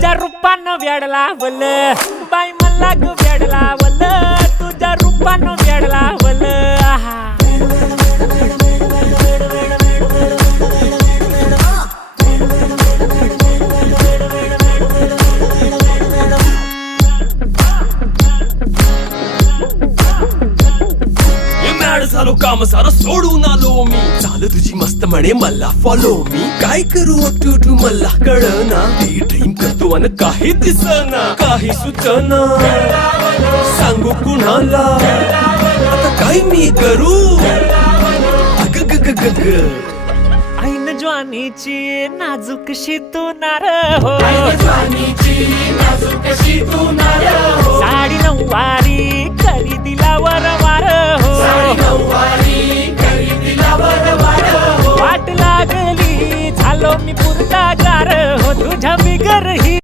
तुझ्या रूपानं वेड लावल बाई मला ग वेड लावल तुझ्या रूपानं वेड लावल आहा झालो काम सारं सोडून आलो मी चाल तुझी मस्त म्हणे मला फॉलो मी काय करू टू मला कळना ती ड्रीम करतो अन काही दिसना काही सुचना सांगू कुणाला आता काय मी करू अग ग ग ग ग ऐन ज्वानीची नाजूकशी तू नार हो साडी नऊवारी करी दिला वरवार हो वाट लागली झालो मी पुरता गार हो तुझ्या बिगर ही